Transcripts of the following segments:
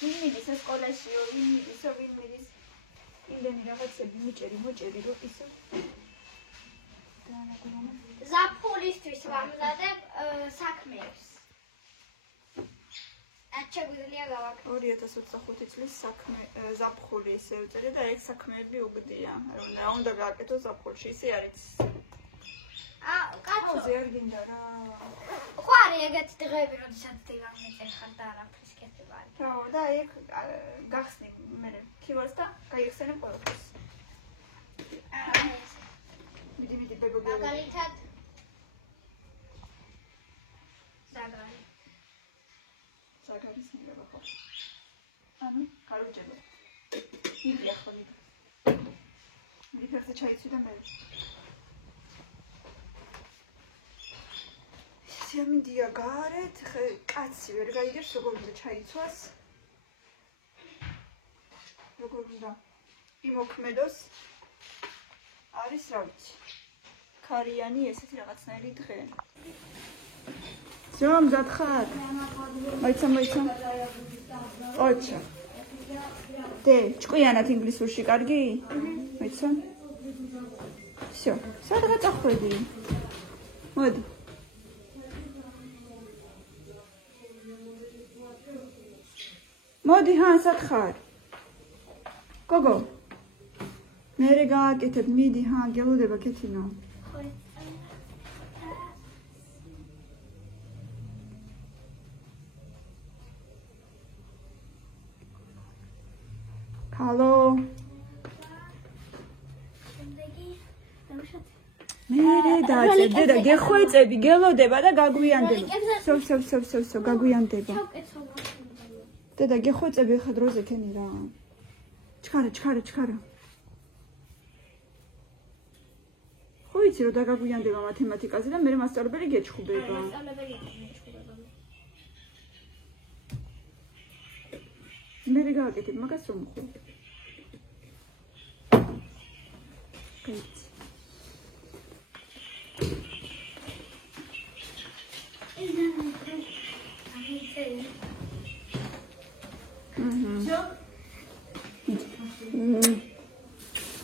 ვინ მიდის ეს სკოლაშიო, ვინ მიდის იმდენი რაღაცები მოჭერი რო ისო ზაფხულისთვის ვამზადებ საქმეებს. შეგვიძლია გავაკეთოთ 2025 წლის საქმე ზაფხული ისე უწევდა და ეგ საქმეები უგდია. რა უნდა გააკეთო ზაფხულში, ისე არის. კაცო, ზერ გინდა რა. ხო არის ეგეთი დღეები, როდესაც დილა მეწერხარ და არაფრის კეთება არის. ხო, და ეგ გახსნი მე ქიმოს და გაიხსენებ ყველაფერს. მიდი ბებოგი. მაგალითად ზაგარის მიღება ხო? ანუ კაროჭება. მიდი ახლა მიდი. ფერზე ჩაიცვი და მე. შემინდია გარეთ, კაცი ვერ გაიგებს როგორ უნდა ჩაიცვას. როგორ უნდა იმოქმედოს. არის რა ვიცი. ქარიანი ესეთი რაღაცნაირი დღე. Всё, მზადხარ? მოიცა. ოჩა. დე, ჭკვიანად ინგლისურში კარგი? მოიცა. Всё, სადღაც ახვედი. მოდი. მოდი, სად ხარ? გოგო. მერე გააკეთებ, მიდი, გელოდება კეთინო. Hallo. მერე დააწებდე და გეხვეწები, გელოდება და გაგვიანდება. Всё, გაგვიანდება. დედა გეხვეწები ხა დროზე ქენი რა. ჩქარა. ხო იცი რომ დაგაგვიანდება მათემატიკაზე და მე მასწავლებელი გეჩხუბება. მე გააკეთებ მაგას რომ ხო.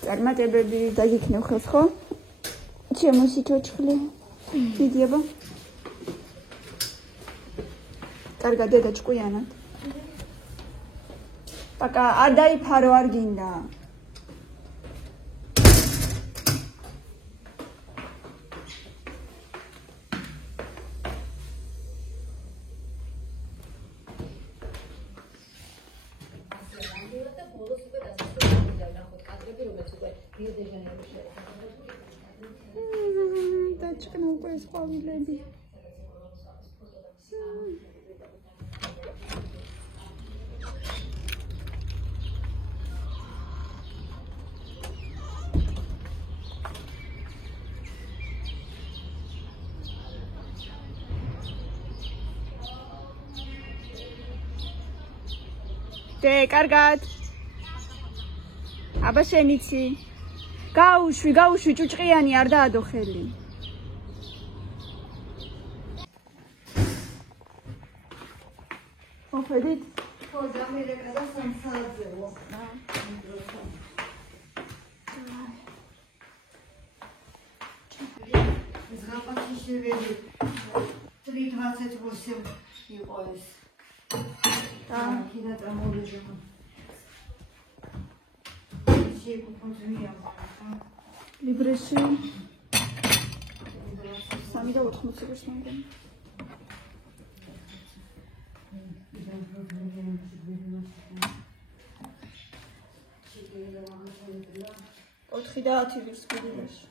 წარმატებები დაგიქნევ ხელს ხო? ჩემოსი ჩოჩხლი. დიდიება. კარგად დედა ჭკვიანად. პაკა არ დაიფარო არ გინდა. დაჭკნა უკვე ეს ყვავილები. დე, კარგად. აბა შენიცი. გაუშვი, ჭუჭყიანი არ დაადო ხელი. მოხედით? ხო, დამირეკა და სამსაძეო. ეს გაფაში შევედი 3:28 იყო ეს. და კიდე დამოვიჯო. Libreში 3:80 გაშ მომგან. ოთხი და 10 ვირს გიდეში.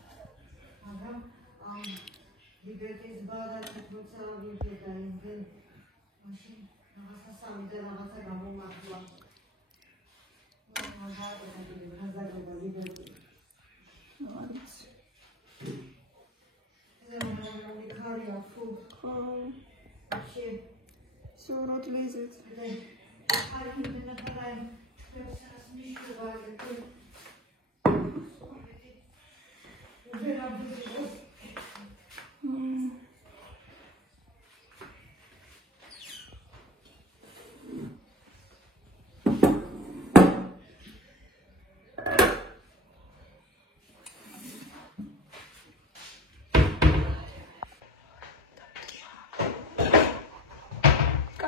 ლიბერტის ბარათი თუცა ვიდედა იმდენ მაშინ რაღაცა სამი და რაღაცა გამომართლა. Sorot lezet.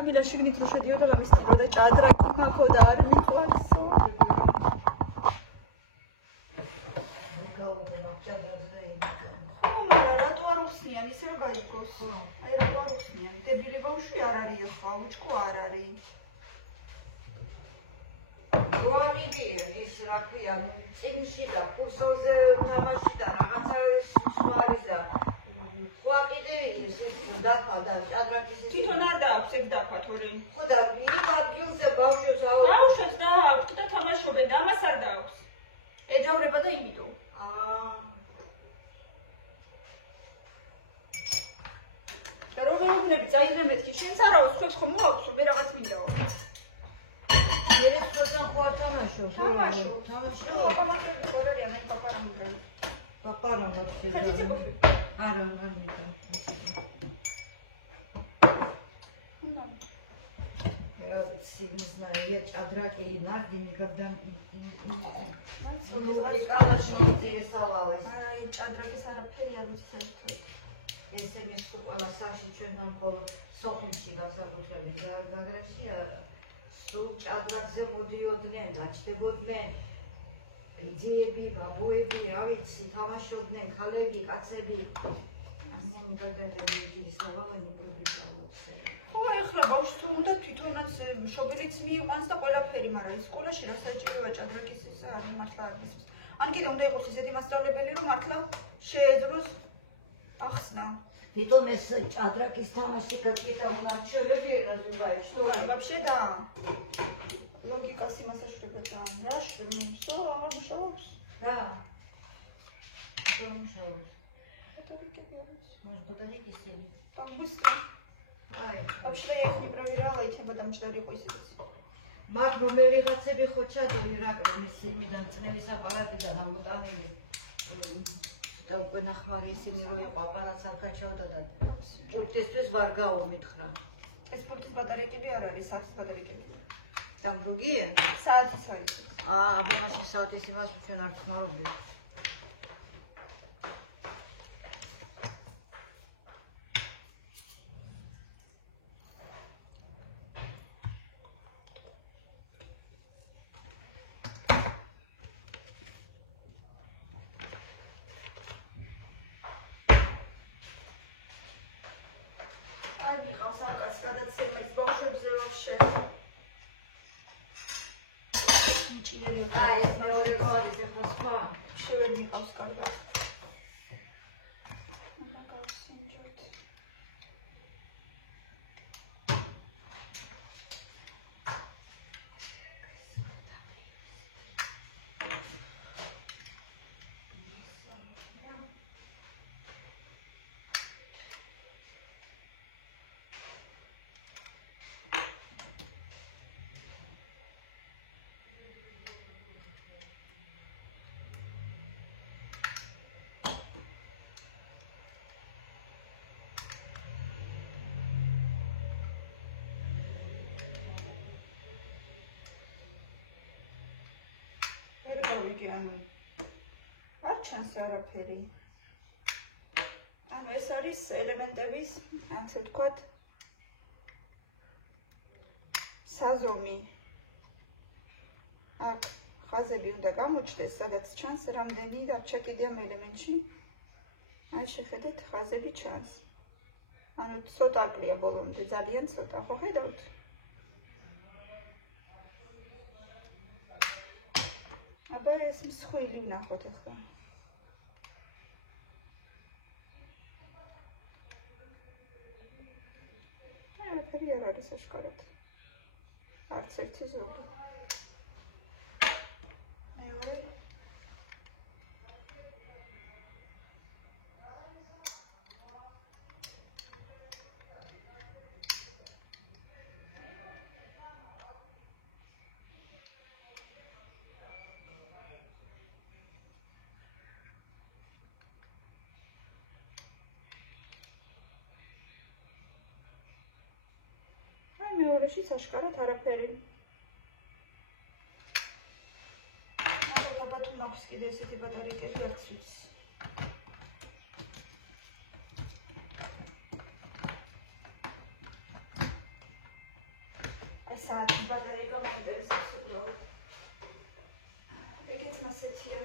კამილა შიგნით რო შედიოდა გამისწროდა ჭადრაკი მაქოდა არ მიყვარსო. ხიან ისე რომ გაიგოს. აი რა ვარუხნიან. დებილი ბავშვი არ არის ახლა, უჩქო არ არის. როანიდია ის რა ქვია, წიგნში და კურსოზე თამაში და რაღაცა სხვა არის და სხვა კიდე ის დაფა და ჭადრაკის ის თვითონ არ დააქვს ეგ დაფა თორე. ხო და იქ ადგილზე ბავშვებს ბავშვებს დააქვს და თამაშობენ და ამას არ დააქვს. ეჯავრება და იმიტომ. რომელი წაიღე მეთქი შენც არავის ხებს ხომ მოაქვს უკვე რაღაც მინდაო ერეს ხოთან ხო არ თამაშობ თამაშობ აბა მაგები ხო არიან მე პაპარა მაქვს ხეთიცი ხო არა я не знаю я ჭადრაკი ნარდი никогда ну კალაშო ინტერესავალась აი ჭადრაკის არაფერი არ ვიცი საერთოდ ესე მისკუპანა საში ჩვენ ამ ხოლმე სოფლში გასაკუთრებით გაგრაში სულ ჭადრაკზე მოდიოდნენ გაჩდებოდნენ იძიები ბაბუები რა ვიცი თამაშობდნენ ქალები კაცები ასე მიგდადები ის ლავანი პრობლემაა ხო ახლა ბავშვს თუ უნდა თვითონაც მშობელიც მიიყვანს და ყველაფერი მაგრამ ის სკოლაში რა საჭიროა ჭადრაკის ის არ მართლა არ გისმის ან კიდე უნდა იყოს ისეთი მასწავლებელი რომ მართლა შეეძლოს ახსნა. Потом ეს ჭადრაკის თამაში какие-то მლარჩევები разумеешь, что вообще да. Логикას იმას აშუქებდა. რა შევსო, აღარ მუშაობს? რა. Что мушаობს? Батарейки არის. Может, батарейки сели? Там быстро. Ай, вообще я их не проверяла, и тем потом что рихой сидит. მაგ რომელიღაცები ხო ჩადილი რა კრემისი მიდან წნევის აპარატი და ამოტანილი. და უკვე ნახმარი ისინი რომ პაპარაც არ გაჩავდა და ჭურთისთვის ვარ გაუმითხრა. ეს სპორტის ბატარეიკები არ არის, საათის ბატარეიკები. დამრუგია? საათის არის. აბა საათის იმას ჩვენ არ ხმარობდი. არ ჩანს არაფერი. ანუ ეს არის ელემენტების, ასე ვთქვათ, საზომი. აქ ხაზები უნდა გამოჩნდეს, სადაც ჩანს რამდენი დარჩა კიდე ამ ელემენტში. აი შეხედეთ, ხაზები ჩანს. ანუ ცოტა აკლია ბოლომდე, ძალიან ცოტა, ხო ხედავთ? აბა ეს მსხვილი ვნახოთ ახლა. არაფერი არ არის აშკარად. არც ერთი ზოგი. მეორე. მეორეშიც აშკარად არაფერი. აბა თუ მაქვს კიდე ესეთი ბატარეიკები არც ვიცი. საათის ბატარეიკა მაინტერესებს უბრალოდ. ეგეც მასეთია.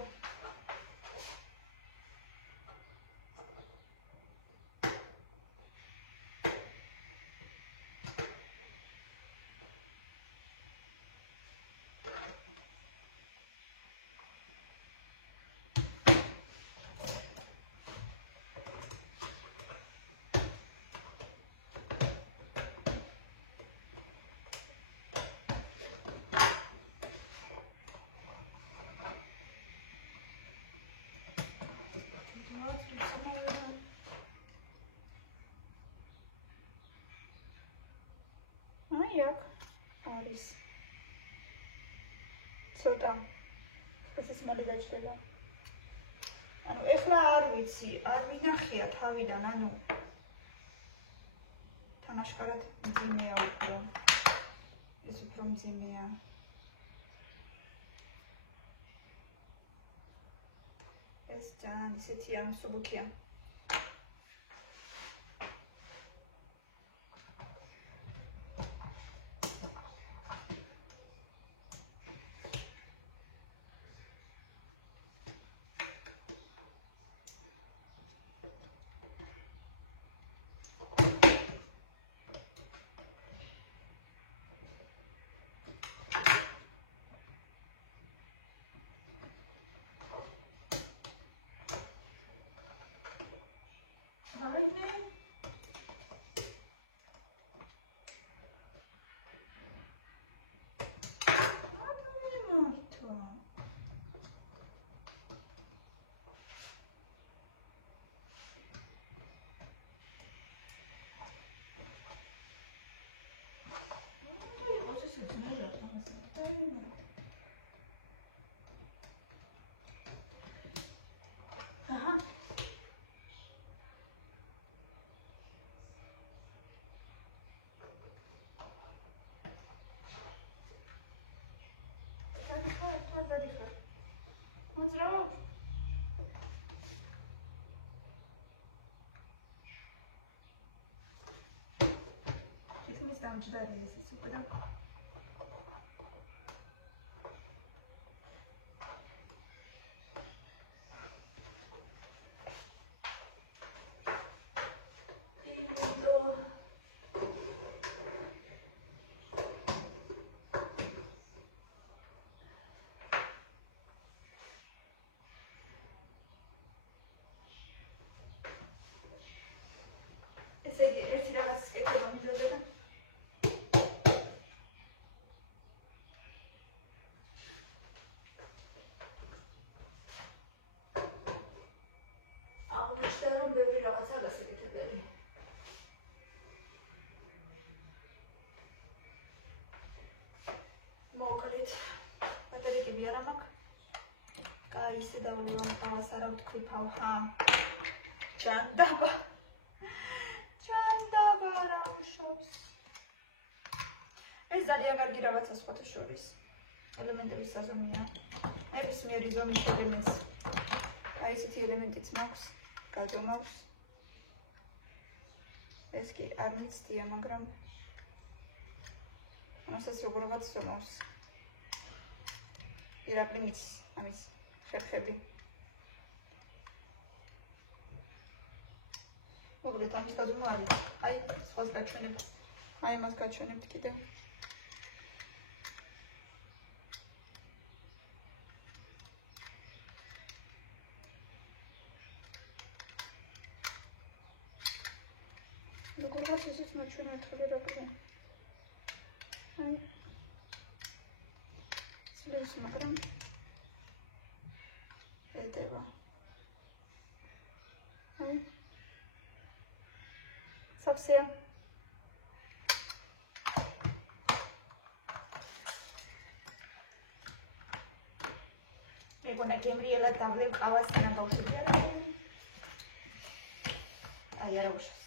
Як არის ცოტა ეს მალე დაჭდება. ანუ ეხლა არ ვიცი, არ მინახია თავიდან, ანუ თანაშხარად მძიმეა უფრო. ეს უფრო მძიმეა. ეს ძალიან ისეთია, მსუბუქია. Damcılar yiyesiz o kadar. ისე დავლევამ ყავას არა ვთქვიფავ ხა ჩანდაბა რა უშობს ეს ძალიან კარგი რაღაცა სხვათა შორის ელემენტების საზომია ნებისმიერი ზომის ელემენტს აი ესეთი ელემენტიც მაქვს გალტო მაქვს ეს კი არ მიცდია მაგრამ ამასაც როგორღაც ზომავს ირაკლი მის ამის ხერხები. მოკლედ ამის გაზომა არის. აი, სხვას გაჩვენებ. აი, მას გაჩვენებთ კიდევ. როგორღაც ისიც მაჩვენებთ ხოლმე რაკრე. აი. ცლებს მაგრამ ეტევა. აი. სავსეა. მეგონა გემრიელად დავლევ ყავას თან გავხდები არა. აი არა უშავს.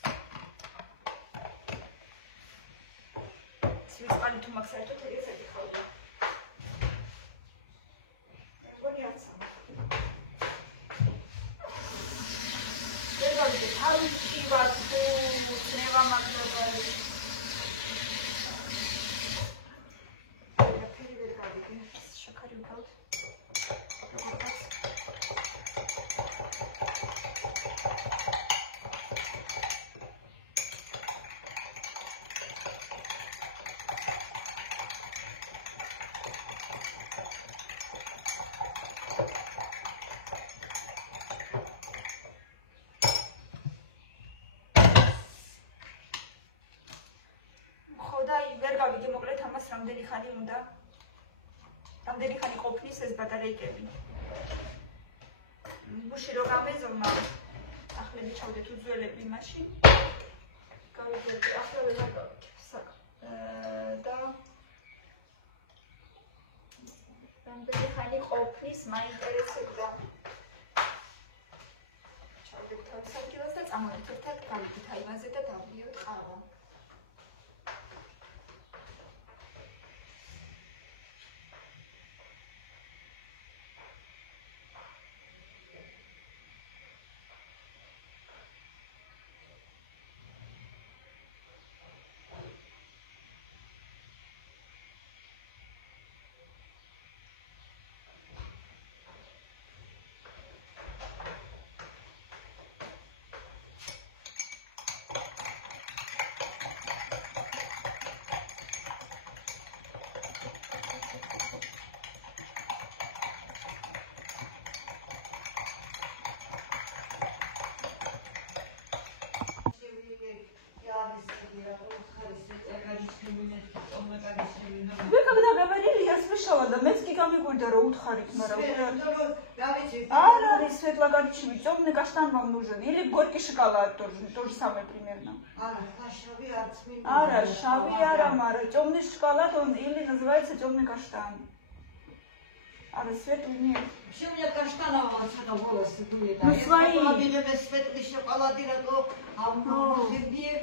სვიწყალი თუ მაქვს საერთოდ ეგეცები ხავდა. მეგონი არცა. თავი ვარ თუ მუცნევა მაგრამ და ვერ გავიგე მოკლედ ამას რამდენი ხანი უნდა. რამდენი ხანი ყოფნის ეს ბატარეიკები. გუში რო გამეზომა, ახლები ჩავდეთ უძველები მაშინ. გავიძერდი, ახლა ვერ გავიქცე. და რამდენი ხანი ყოფნის მაინტერესებდა. ჩავდეთ თავის ადგილას და წამოდით ერთად გავიდით აივანზე და დავიოთ ყავა. და მეც კი გამიგვირდა რომ უთხარით, მაგრამ არ არის светла горчица, темный каштан вам нужен или горький шоколад то же самое примерно. Ара, шави ара, мара, темный шоколад он или называется темный каштан. Ара, светлый нет. Вообще у меня каштанового цвета волосы были. Ну свои. Светлый шоколад и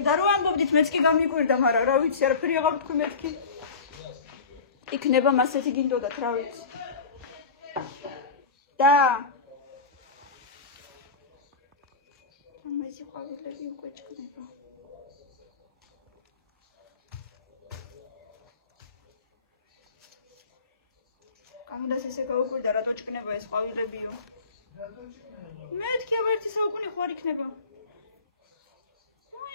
და რო ამბობდით მეც კი გამიგვირდა, მაგრამ რა ვიცი, არაფერი აღარ ვთქვი მეთქი. იქნება მასეთი გინდოდათ, რა ვიცი. და ამაზე ყვავილები უკვე ჭკნება. ამას ესე გაუკვირდა, რატო ჭკნება ეს ყვავილებიო? მეთქი აბა ერთი საუკუნე ხوار იქნება.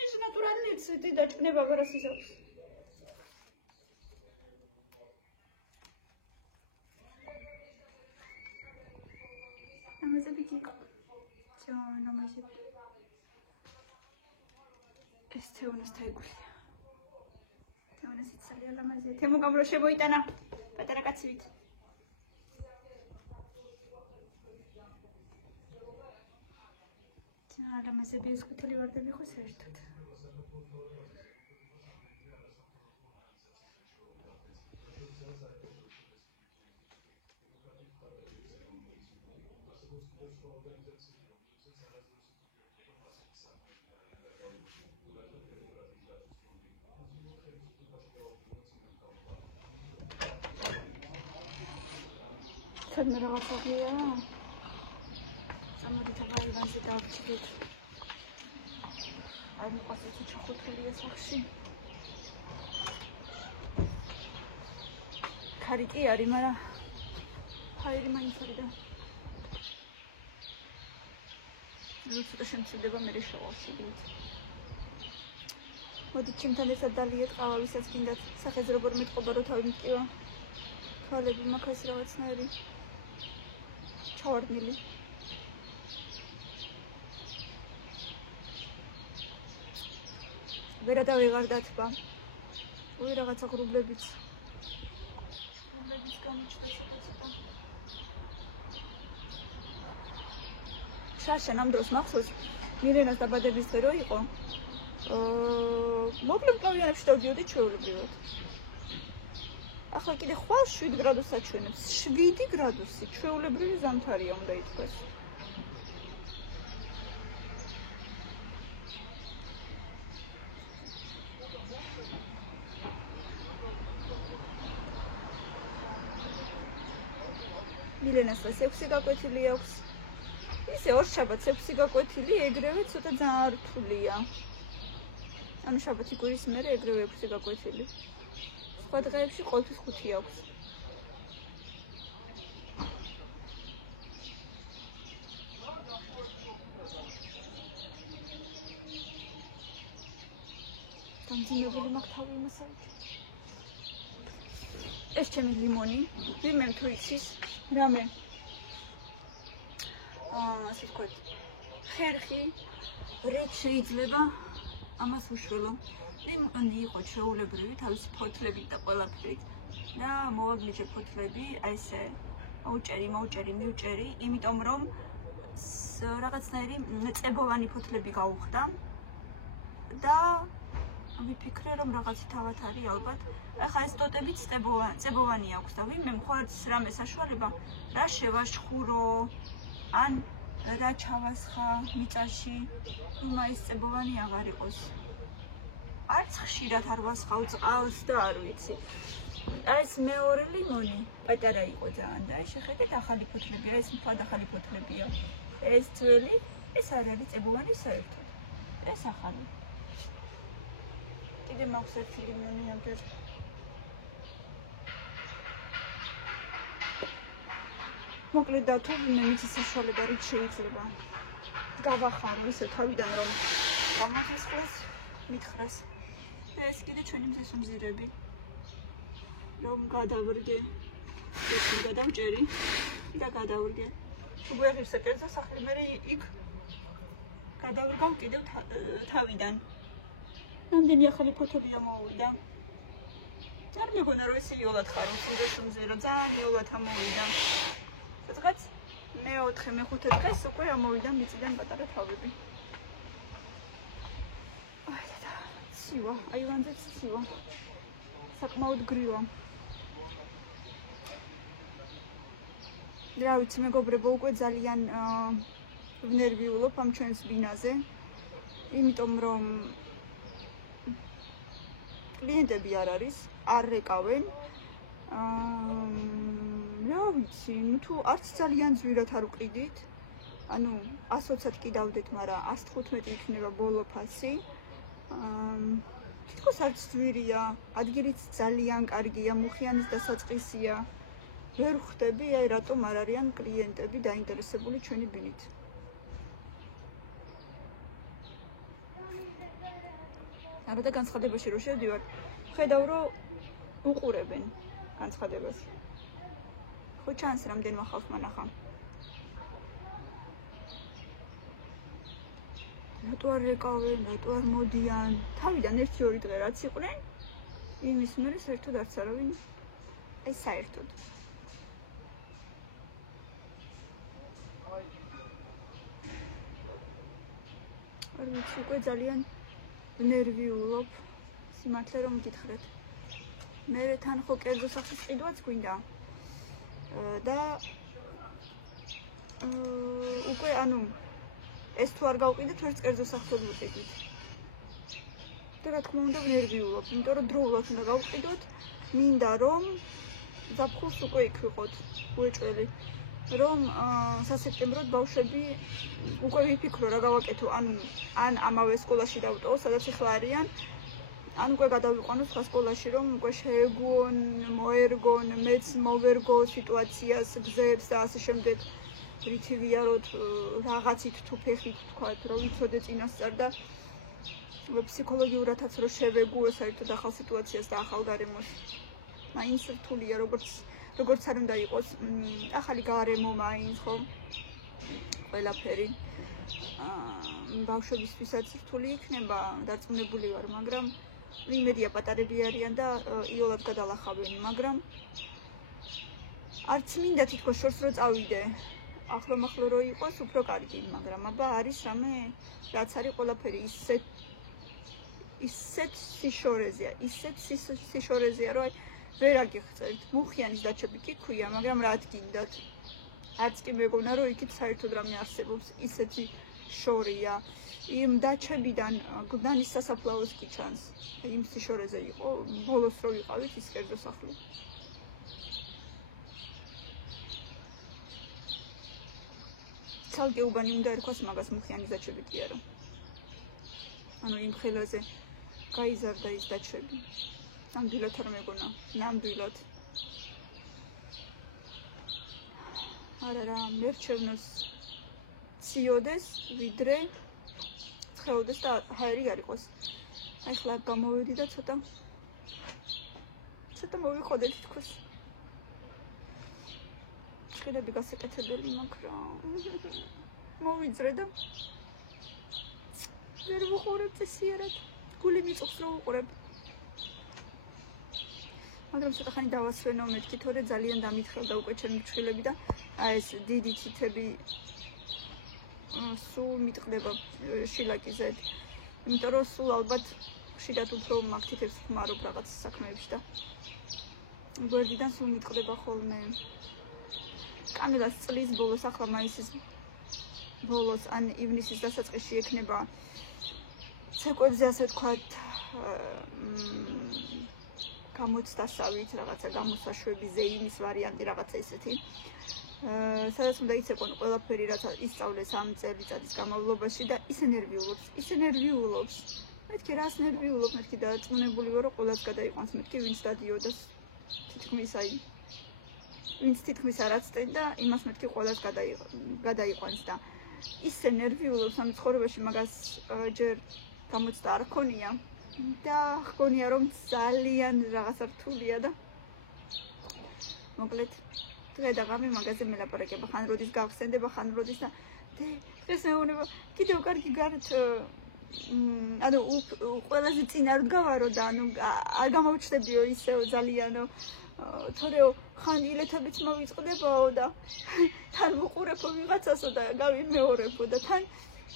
ეს ნატურალური ციტი და ჭკნება ვერას ისავს. ამაზე ბიჭი. ძონ ამაზე. ეს თეონას თაიგულია. თეონას იცალია ამაზე. თემო გამრო შემოიტანა. პატარა კაცივით. ძონ ამაზე ბიზკუტელი ვარდები ხო საერთოდ. Sen rahat ol ya. Ama bir tabağı ben size daha çıkıyor. Aynı pasajı çok oturuyor sakşı. Kariki yari mara. Hayır mı infarida. Lütfen de şimdi de bana meşe olsun. Hadi kimden de daliyet kahve seskindat. Sakız robot mit kobarot havim kiwa. Kalbi makas rahat nari. Çornili. Vera da uygar datba. Uyra gatsa grublebit. Შაშენ ამ დროს მახსოვს მირენას დაბადების დღე რო იყო. მოკლე მკლავიანებში დავდიოდი ჩვეულებრივად. ახლა კიდე ხვალ 7 გრადუსს აჩვენებს. 7 გრადუსი ჩვეულებრივი ზამთარია უნდა ითქვას. მილენას 6 გაკვეთილი აქვს. ისე ორ შაბათს 6 გაკვეთილი, ეგრევე ცოტა ძალიან რთულია. ანუ შაბათი კვირის მერე ეგრევე 6 გაკვეთილი. სხვა დღეებში ყოველთვის 5 აქვს. დამძიმებული მაქვს თავი იმასავით. ეს ჩემი ლიმონი, ვინმე თუ იცის, რამე ასე ვთქვათ, ხერხი რით შეიძლება ამას უშველო. წელი იყო ჩვეულებრივი თავისი ფოთლებით და ყველაფერით და მოვაგლიჯე ფოთლები, აი ესე მივჭერი, იმიტომ რომ რაღაცნაირი წებოვანი ფოთლები გაუხდა და ვიფიქრე რომ რაღაცი თავად არის ალბათ. ახლა ეს ტოტებიც წებოვანი აქვს და ვინმე მხოლოდ რამე საშუალება რა შევაშხურო ან რა ჩავასხა მიწაში, ის წებოვანი აღარ იყოს. არც ხშირად არ ვასხავ წყალს და არ ვიცი. აი ეს მეორე ლიმონი პატარა იყო ძალიან და შეხედეთ ახალი ფოთლები, ეს მთლად ახალი ფოთლებია. ეს ძველი, ეს არ არის წებოვანი საერთოდ. ეს ახალი. კიდე მაქვს ერთი ლიმონი ამჯერ. მოკლედ და თუ ვინმე მიცის საშუალება რით შეიძლება გავახარო ისე თავიდან რომ გამახსოვს მითხრას. ეს კიდე ჩვენი მზის უმზირები. რომ გადავრგე. ეს გადავჭერი და გადავრგე. უბრალოდ საკერძო სახლი მე იქ გადავრგავ კიდევ თავიდან. ნამდვილი ახალი ფოთებია მოვიდა. არ მეგონა რომ ესე იოლად ხარ, მზის უმზირო ძალიან იოლად ამოვიდა. სადღაც მე-4 მე-5 დღეს უკვე ამოვიდა მიწიდან პატარა თავები. აი და ცივა, აივანზე ცივა. საკმაოდ გრივა. რა ვიცი, მეგობრებო, უკვე ძალიან ვნერვიულობ ამ ჩვენს ბინაზე. იმიტომ რომ კლიენტები არ არის, არ რეკავენ. რა ვიცი, თუ არც ძალიან ძვირად არ ვყიდით, ანუ 120-ად კიდავდეთ, მაგრამ 115 იქნება ბოლო ფასი. თითქოს არც ძვირია, ადგილიც ძალიან კარგია, მუხიანის დასაწყისია. ვერ ხვდები, აი რატომ არ არიან კლიენტები დაინტერესებული ჩვენი ბინით. არა და განცხადებაში რო შევდივარ, ხედავ რომ უყურებენ განცხადებას. ხო ჩანს რამდენმა ხალხმა ნახა. რატო არ რეკავენ, რატო არ მოდიან? თავიდან 1-2 დღე რაც იყვნენ, იმის მერე საერთოდ არც არავინ, აი საერთოდ. არ ვიცი, უკვე ძალიან ვნერვიულობ, სიმართლე რომ გითხრათ. მე თან ხო კერძო სახის ყიდვაც გვინდა. და უკვე ანუ ეს თუ არ გავყიდეთ, ვერც კერძო სახსოდ ვიყიდით. და რა თქმა უნდა ვნერვიულობ, იმიტომ რომ დროულად უნდა გავყიდოთ, მინდა რომ ზაფხულს უკვე იქ ვიყოთ, უეჭველი. რომ სასექტემბროდ ბავშვები უკვე ვიფიქრო რა გავაკეთო, ან ამავე სკოლაში დავტოვო, სადაც ახლა არიან, ან უკვე გადავიყვანო სხვა სკოლაში, რომ უკვე შეეგუონ, მოერგონ, მეც მოვერგო სიტუაციას, გზებს და ასე შემდეგ. რითი ვიაროთ რაღაცით თუ ფეხით თქვათ, რომ ვიცოდე წინასწარ და ფსიქოლოგიურადაც რომ შევეგუო საერთოდ ახალ სიტუაციას და ახალ გარემოს. მაინც რთულია, როგორც არ უნდა იყოს, ახალი გარემო მაინც, ხო? ყველაფერი. ბავშვებისთვისაც რთული იქნება, დარწმუნებული ვარ, მაგრამ იმედია პატარები არიან და იოლად გადალახავენ, მაგრამ არც მინდა თითქოს შორს რო წავიდე. ახლო-მახლო რო იყოს, უფრო კარგი, მაგრამ აბა არის რამე, რაც არის ყველაფერი ისეთ სიშორეზეა, რომ ვერ აგიხსენებთ. მუხიანის დაჩები კი ქვია, მაგრამ რა გინდათ? არც კი მეგონა, რომ იქით საერთოდ რამე არსებობს, ისეთი შორია. იმ დაჩებიდან გდანის სასაფლაოს კი ჩანს. იმ სიშორეზე იყო, ბოლოს რო ვიყავით ის კერძო სახლი. ცალკე უბანი უნდა ერქვას მაგას, მუხიანის დაჩები კი არა. ანუ იმ ხელაზე გაიზარდა ის დაჩები. ნამდვილად არ მეგონა, ნამდვილად. არა რა, მერჩევნოს ციოდეს, ვიდრე ცხეოდეს და ჰაერი არ იყოს. აი ხლა გამოვედი და ცოტა მოვიხოდე თითქოს. ჭირები გასაკეთებელი მაქვს რა. მოვიძრე და ვერ ვუყურებ წესიერად. გული მიწუხს რომ უყურებ. მაგრამ ცოტა ხანი დავასვენო მეთქი, თორე ძალიან დამითხრელდა უკვე ჩემი ფრჩხილები და აი ეს დიდი თითები სულ მიტყდება შილაკიზე. იმიტომ რომ სულ ალბათ ხშირად უფრო მაგ თითებს ხმარობ რაღაც საქმეებში და გვერდიდან სულ მიტყდება ხოლმე. კამილას წლის ბოლოს, ახლა მაისის ბოლოს ან ივნისის დასაწყისში ექნება ცეკვებზე ასე ვთქვათ გამოცდასავით რაღაცა გამოსაშვები ზეიმის ვარიანტი რაღაცა ისეთი. სადაც უნდა იცეკვონ ყველაფერი რაც ისწავლეს ამ წელიწადის განმავლობაში და ისე ნერვიულობს. მეთქი რას ნერვიულობ, მეთქი დაწუნებული ვარო ყველას გადაიყვანს, მეთქი ვინც დადიოდა ვინც თითქმის არ აცდენ და იმას მეთქი ყველას გადაიყვანს და ისე ნერვიულობს ამ ცხოვრებაში მაგას ჯერ გამოცდა არ ქონია და ხგონია რომ ძალიან რაღაცა რთულია და მოკლედ დღე და ღამე მაგაზე მელაპარაკება, ხან როდის გავხსენდება, ხან როდის და დღეს მეუბნება კიდევ კარგი გარეთ ანუ ყველაზე წინ არ ვდგავარო და ანუ არ გამოვჩნდებიო ისე ძალიანო თორე ხან ილეთებიც მოვიწყდებაო და თან ვუყურებო ვიღაცასო და გავიმეორებო და თან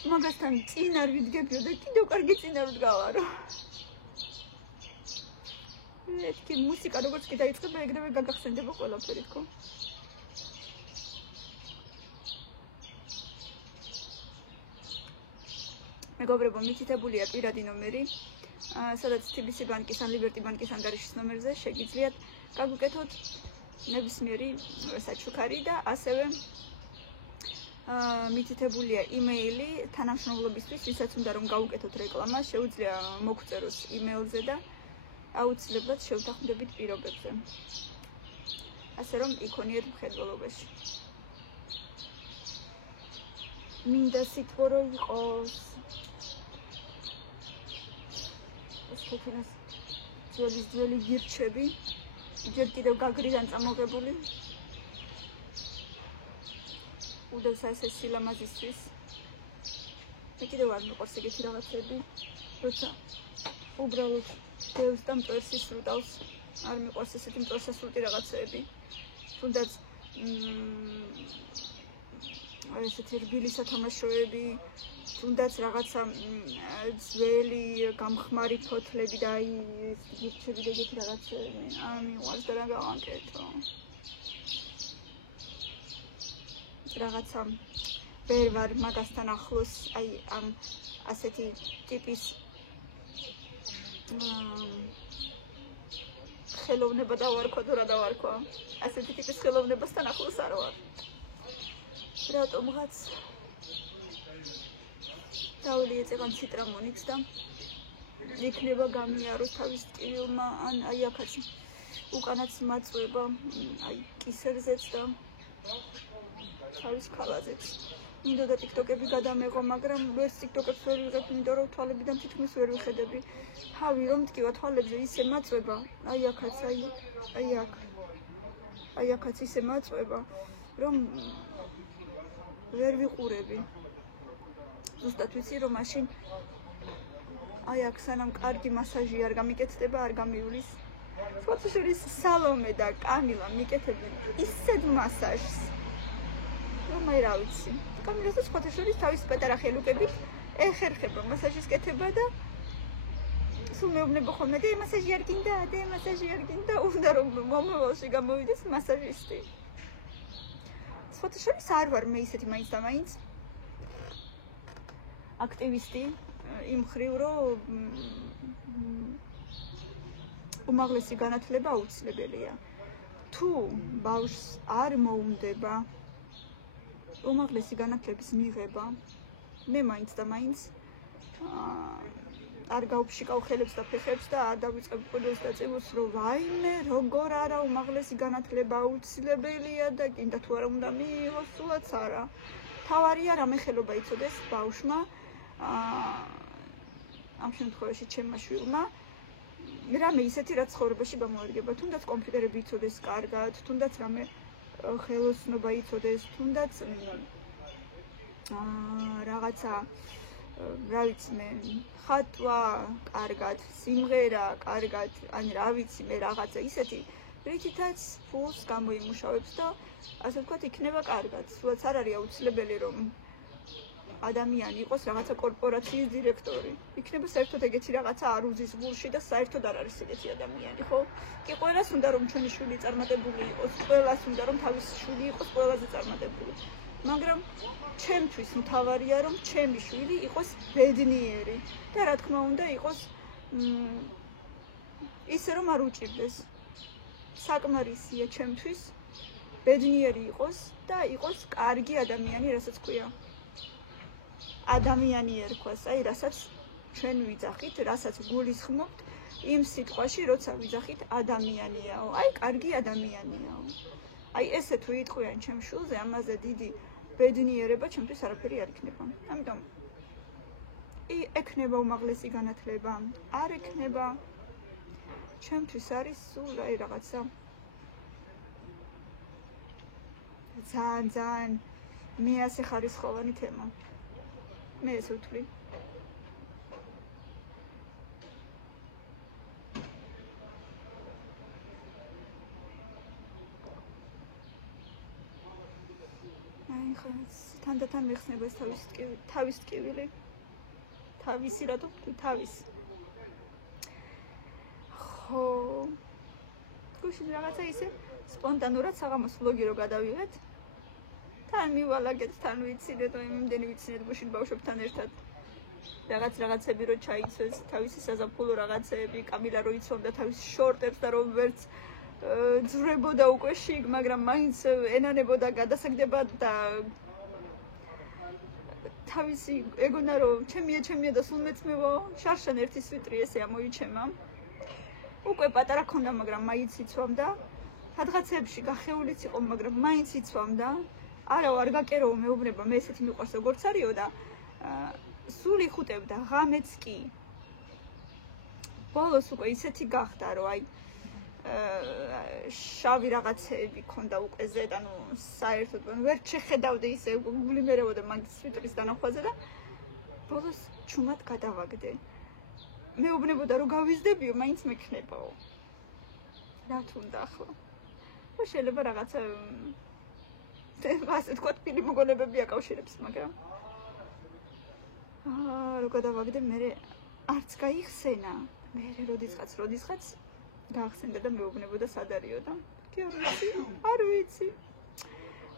მაგასთან წინ არ ვიდგებიო და კიდევ კარგი წინ არ ვდგავარო. მეთქი მუსიკა როგორც კი დაიწყება ეგრევე გაგახსენდება ყველაფერი თქო. მეგობრებო, მითითებულია პირადი ნომერი, სადაც TBC ბანკის ან Liberty ბანკის ანგარიშის ნომერზე შეგიძლიათ გაგუკეთოთ ნებისმიერი საჩუქარი და ასევე მითითებულია იმეილი თანამშრომლობისთვის, ვისაც უნდა რომ გაუკეთოთ რეკლამა, შეუძლია მოგწეროს იმეილზე და აუცილებლად შევთანხმდებით პირობებზე. ასე რომ იქონიეთ მხედველობაში. მინდა სითბორო იყოს. ეს ძველი გირჩები, ჯერ კიდევ გაგრიდან წამოღებული. უდევს ასე სილამაზისთვის. მე კიდევ არ მიყვარს ეგეთი რაღაცები, როცა უბრალოდ დევს და მტვერს ისრუტავს. არ მიყვარს ესეთი მტვერსასრუტი რაღაცეები. თუნდაც ესეთი რბილი სათამაშოები, თუნდაც რაღაცა ძველი გამხმარი ფოთლები და აი გირჩები და ეგეთი რაღაცეები. არ მიყვარს და რა გავაკეთო. რაღაცა ვერ ვარ მაგასთან ახლოს, აი ამ ასეთი ტიპის ხელოვნება დავარქვა თუ რა დავარქვა. ასეთი ტიპის ხელოვნებასთან ახლოს არ ვარ. რატომღაც დავლიე წეგან ციტრამონიც და იქნება გამიაროს თავის ტკივილმა ან აი აქაც უკანაც მაწვება აი კისერზეც და თავის ქალაზეც. მინდოდა ტიკტოკები გადამეღო, მაგრამ ვერც ტიკტოკებს ვერ ვიღებ, იმიტომ რომ თვალებიდან თითქმის ვერ ვიხედები. თავი რომ მტკივა თვალებზე ისე მაწვება, აი აქაც აი აქაც ისე მაწვება, რომ ვერ ვიყურები. ზუსტად ვიცი რომ მაშინ აი აქ სანამ კარგი მასაჟი არ გამიკეთდება, არ გამივლის. ფოტოშორის სალომე და კამილა მიკეთებენ ისეთ მასაჟს, რომ მე რა ვიცი. კამილასაც ფოტოშორის თავის პატარა ხელუკებით ეხერხება მასაჟის კეთება და სულ მეუბნება ხოლმე და მასაჟი არ გინდა, უნდა რომ მომავალში გამოვიდეს მასაჟისტი. ფოტოშორის არ ვარ მე ისეთი მაინც და მაინც აქტივისტი იმ ხრივ რომ უმაღლესი განათლება აუცილებელია. თუ ბავშვს არ მოუნდება უმაღლესი განათლების მიღება, მე მაინც და მაინც არ გავფშიკავ ხელებს და ფეხებს და არ დავიწყებ ყველას დაწევოს, რომ ვაიმე, როგორ არა უმაღლესი განათლება აუცილებელია და კიდე თუ არა უნდა მიიღოს, სულაც არა. თავარია რამე ხელობა იცოდეს ბავშვმა, ამ შემთხვევაში ჩემმა შვილმა, რამე ისეთი რაც ცხოვრებაში გამოერგება, თუნდაც კომპიუტერები იცოდეს კარგად, თუნდაც რამე ხელოსნობა იცოდეს, თუნდაც რაღაცა რა ვიცი მე ხატვა, კარგად, სიმღერა, კარგად, ან რა ვიცი მე რაღაცა ისეთი რითითაც ფულს გამოიმუშავებს და ასე ვთქვათ იქნება კარგად. სულაც არ არის აუცილებელი რომ ადამიანი იყოს რაღაცა კორპორაციის დირექტორი. იქნება საერთოდ ეგეთი რაღაცა არ უზის გულში და საერთოდ არ არის ეგეთი ადამიანი, ხო? კი ყველას უნდა რომ ჩვენი შვილი წარმატებული იყოს, ყველას უნდა რომ თავისი შვილი იყოს ყველაზე წარმატებული. მაგრამ ჩემთვის მთავარია რომ ჩემი შვილი იყოს ბედნიერი და რა თქმა უნდა იყოს ისე რომ არ უჭირდეს. საკმარისია ჩემთვის ბედნიერი იყოს და იყოს კარგი ადამიანი, რასაც ქვია. ადამიანი ერქვას, აი რასაც ჩვენ ვიძახით, რასაც გულისხმობთ იმ სიტყვაში, როცა ვიძახით ადამიანიაო, აი კარგი ადამიანიაო. აი ესე თუ იტყვიან ჩემ შულზე, ამაზე დიდი ბედნიერება ჩემთვის არაფერი არ იქნება. ამიტომ ექნება უმაღლესი განათლება, არ ექნება ჩემთვის არის სულ აი რაღაცა ძალიან მე ასე ხარისხოვანი თემა. მე ესე ვთვლი. აი ხა თანდათან მეხსნება ეს თავის ტკივილი. თავისი რატო ვთქვი თავისი. ხო გუშინ რაღაცა ისე სპონტანურად საღამოს ვლოგი რო გადავიღეთ თან მივალაგეთ თან ვიცინეთ და იმდენი ვიცინეთ გუშინ ბავშვებთან ერთად რაღაცები რო ჩაიცვეს თავისი საზაფხულო რაღაცეები კამილა რო იცვამდა თავის შორტებს და რომ ვერც ძვრებოდა უკვე შიგ მაგრამ მაინც ენანებოდა გადასაგდება და თავისი ეგონა რომ ჩემია და სულ მეწმევა შარშან ერთი სვიტრი ესე ამოიჩემა უკვე პატარა ქონდა მაგრამ მაინც იცვამდა სადღაცებში გახეულიც იყო მაგრამ მაინც იცვამდა არა არ გაკერო მეუბნება მე ესეთი მიყვარს როგორც არისო და სულ იხუტებდა ღამეც კი ბოლოს უკვე ისეთი გახდა რომ აი შავი რაღაცეები ქონდა უკვე ზედ ანუ საერთოდ ვერ შეხედავდი ისე გულიმერებოდა მაგის სვიტრის დანახვაზე და ბოლოს ჩუმად გადავაგდე მეუბნებოდა რომ გავიზდებიო მაინც მექნებაო რა თუნდა ახლა შეიძლება რაღაცა ასე თქვა პირი მოგონებები აკავშირებს მაგრამ რო გადავაგდე მე არც გაიხსენა მე როდისღაც გაახსენდა და მეუბნებოდა სად არისო და კი არ ვიცი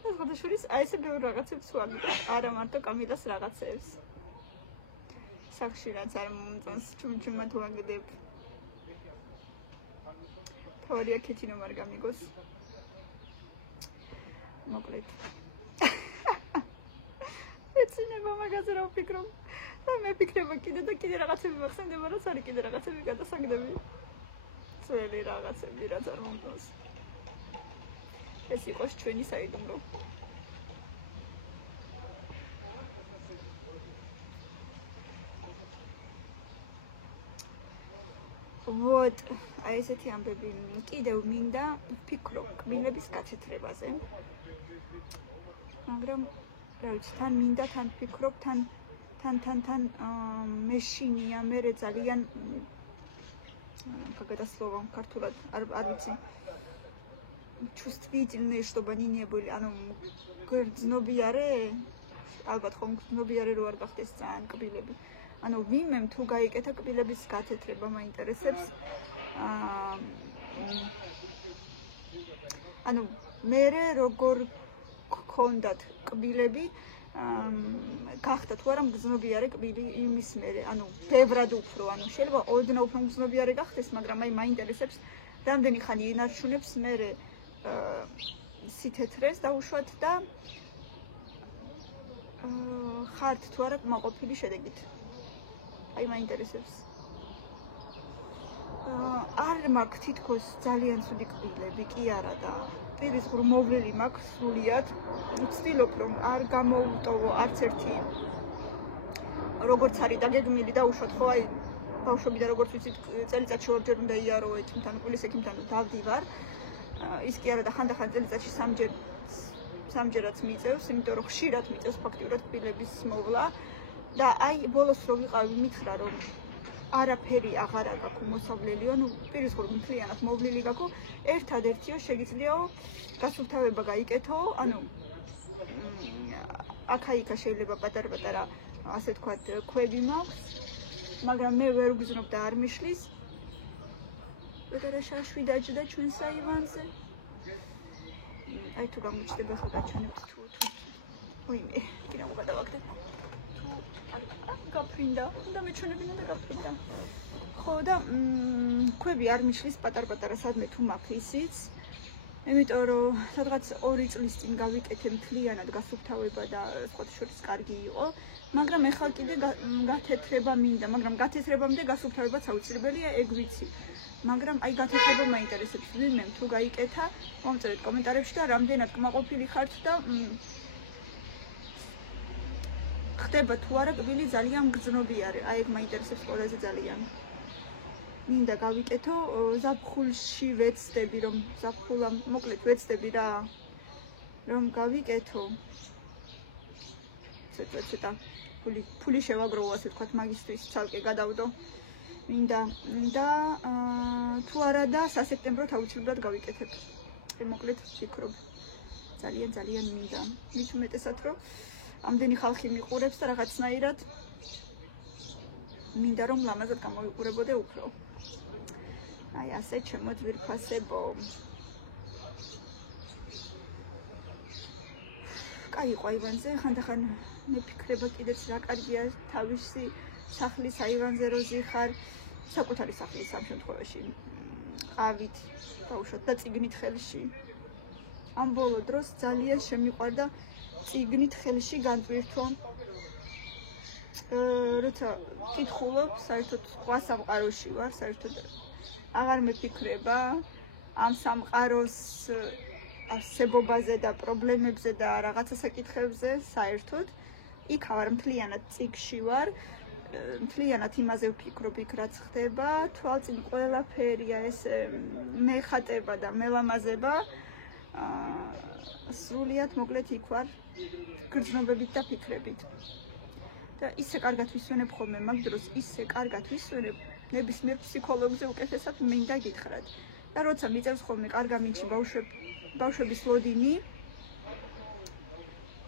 ეს გადაშურის აი ესე ბევრ რაღაცებს ვაგდე არა მარტო კამილას რაღაცებს სახში რაც არ მომწონს ჩუმჩუმად ვაგდებ თორია ქეთინო არ გამიგოს მოკლედ ეცნება მაგაზე რა ვფიქრობ და მე ვფიქრება კიდე რაღაცები მახსენდება რაც არის კიდე რაღაცები გადასაგდები ძველი რაღაცები რაც არ მომწონს ეს იყოს ჩვენი საიდუმლო вот აი ესეთი ამბები კიდევ მინდა ვფიქრობ კბილების გაცეტრებაზე მაგრამ რა ვიცი თან მინდა თან ვფიქრობ თან მეშინია მე ძალიან как это слово ქართულად არ ვიცი чувствительные чтобы они не были ანუ გრძნობიარე ალბათ ხომ გრძნობიარე რო არ გახდეს ძალიან კბილები ანუ ვინმემ თუ გაიკეთა კბილების გაცეტრება მაინტერესებს ანუ მე როგორ გქონდათ კბილები გახდა თუ არა მგრძნობიარე კბილი იმის მერე ანუ ბევრად უფრო ანუ შეიძლება ოდნავ უფრო მგრძნობიარე გახდეს მაგრამ აი მაინტერესებს რამდენი ხანი ინარჩუნებს მერე სითეთრეს დაუშვათ და ხართ თუ არა კმაყოფილი შედეგით აი მაინტერესებს არ მაქვს თითქოს ძალიან ცუდი კბილები კი არა და პირის ღრმოვლილი მაქვს სრულიად ვცდილობ რომ არ გამოუტოვო არც ერთი როგორც არის დაგეგმილი დაუშვათ ხო აი ბავშვები და როგორც ვიცით წელიწადში ორჯერ უნდა იარო ექიმთან კვლის ექიმთან დავდივარ ის კი არა და ხანდახან წელიწადში სამჯერაც მიწევს იმიტომ რომ ხშირად მიწევს ფაქტიურად კბილების მოვლა და აი ბოლოს რო ვიყავი მითხრა რომ არაფერი აღარ აქვს მოსავლელიო, ნუ პირისგორ მთლიანად მოვლილი გაქვს, ერთადერთიო შეგიძლიაო გასუფთავება გაიკეთო, ანუ აქა-იქა შეიძლება პატარ-პატარა ასე თქვათ ქვები მაქვს, მაგრამ მე ვერ ვგზნობ და არ მიშლის. პატარა შაშვი დაჯდა ჩვენ საივანზე. აი თუ გამოჩნდება ხოდა ჩვენებს თუ ვინმე, კიდე მოგადავაგდე. გაფრინდა, უნდა მეჩვენებინა და გაფრინდა. ხო და ქვები არ მიშლის პატარ-პატარა სადმე თუ მაქვს ისიც. იმიტომ რომ სადღაც 2 წლის წინ გავიკეთე მთლიანად გასუფთავება და სხვათა შორის კარგი იყო, მაგრამ ეხლა კიდე გათეთრება მინდა, მაგრამ გათეთრებამდე გასუფთავებაც აუცილებელია, ეგ ვიცი. მაგრამ აი გათეთრება მაინტერესებს, ვინმე თუ გაიკეთა, მომწერეთ კომენტარებში და რამდენად კმაყოფილი ხართ და ხდება თუ არა კბილი ძალიან მგრძნობი არის, აი ეგ მაინტერესებს ყველაზე ძალიან. მინდა გავიკეთო, ზაფხულში ვეცდები რომ ზაფხულა მოკლედ ვეცდები რა რომ გავიკეთო. ცოტა ფული შევაგროვო ასე თქვათ მაგისტრის ცალკე გადავდო. მინდა და თუ არა და სასექტემბროთ აუცილებლად გავიკეთებ. მოკლედ ვფიქრობ. ძალიან მინდა. მით უმეტესად რომ ამდენი ხალხი მიყურებს და რაღაცნაირად მინდა რომ ლამაზად გამოვიყურებოდე უფრო. აი ასე ჩემო ძვირფასებო. კაი იყო აივანზე, ხანდახან მეფიქრება კიდეც რა კარგია თავისი სახლის აივანზე რო ზიხარ, საკუთარი სახლის ამ შემთხვევაში. ყავით, ბავშვად და წიგნით ხელში. ამ ბოლო დროს ძალიან შემიყვარდა წიგნით ხელში განწვირთვა. როცა კითხულობ, საერთოდ სხვა სამყაროში ვარ, საერთოდ აღარ მეფიქრება ამ სამყაროს არსებობაზე და პრობლემებზე და რაღაცა საკითხებზე საერთოდ. იქ ვარ მთლიანად წიგში ვარ, მთლიანად იმაზე ვფიქრობ, იქ რაც ხდება, თვალწინ ყველაფერია ეს მეხატება და მელამაზება. სრულიად მოკლედ იქ ვარ გრძნობებით და ფიქრებით. და ისე კარგად ვისვენებ ხოლმე მაგ დროს, ისე კარგად ვისვენებ, ნებისმიერ ფსიქოლოგზე უკეთესად მინდა გითხრათ. და როცა მიწევს ხოლმე კარგ ამინდში ბავშვების ლოდინი,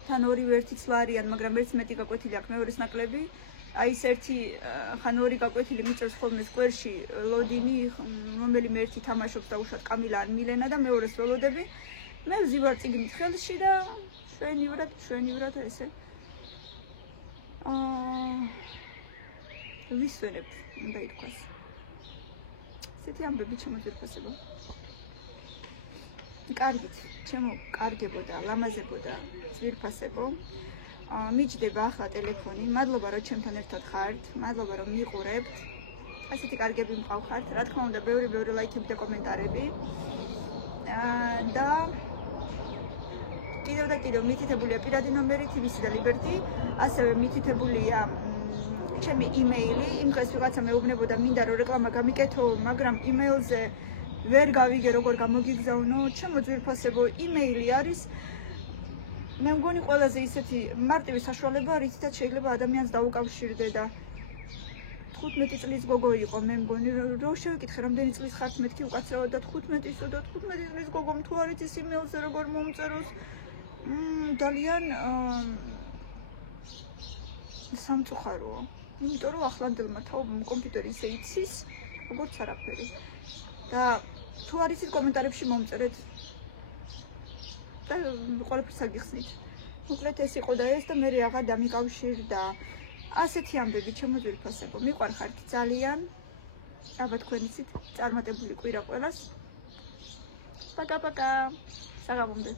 თან ორივე ერთი ცლა არიან, მაგრამ ერთს მეტი გაკვეთილი აქვს, მეორეს ნაკლები. აი ეს ერთი ხან ორი გაკვეთილი მიწევს ხოლმე სკვერში ლოდინი, რომელიმე ერთი თამაშობს და უშუალოდ კამილა ან მილენა და მეორეს ველოდები. მე ვზივარ წიგნით ხელში და შვენივრად ესე ვისვენებ, უნდა ითქვას. ესეთი ამბები ჩემო ძვირფასებო. კარგით, ჩემო კარგებოდა, ლამაზებოდა ძვირფასებო. მიჯდება ახლა ტელეფონი. მადლობა რომ ჩემთან ერთად ხართ, მადლობა რომ მიყურებთ. ასეთი კარგები მყავხართ. რა თქმა უნდა, ბევრი ლაიქები და კომენტარები. და კიდევ მითითებულია პირადი ნომერი TVC და Liberty, ასევე მითითებულია ჩემი იმეილი. იმ დღეს ვიღაცა მეუბნებოდა მინდა რომ რეკლამა გამიკეთო, მაგრამ იმეილზე ვერ გავიგე როგორ გამოგიგზავნო. ჩემო ძვირფასებო, იმეილი არის მე მგონი ყველაზე ისეთი მარტივი საშუალება, რითაც შეიძლება ადამიანს დაუკავშირდე და 15 წლის გოგო იყო, მე მგონი რომ შევიკითხე რამდენი წლის ხართ, მეთქი უკაცრავად და 15-ისო და 15 წლის გოგომ თუ არ იცის იმეილზე როგორ მომწეროს. ძალიან სამწუხაროა. იმიტომ რომ ახლანდელმა თაობამ კომპიუტერი ისე იცის, როგორც არაფერი. და თუ არ იცით კომენტარებში მომწერეთ. და ყველაფერს აგიხსნით. მოკლედ ეს იყო და ეს და მე აღარ დამიკავშირდა. ასეთი ამბები ჩემო ძვირფასებო. მიყვარხართ ძალიან. აბა თქვენ იცით, წარმატებული კვირა ყველას. პაკა-პაკა. საღამომდე.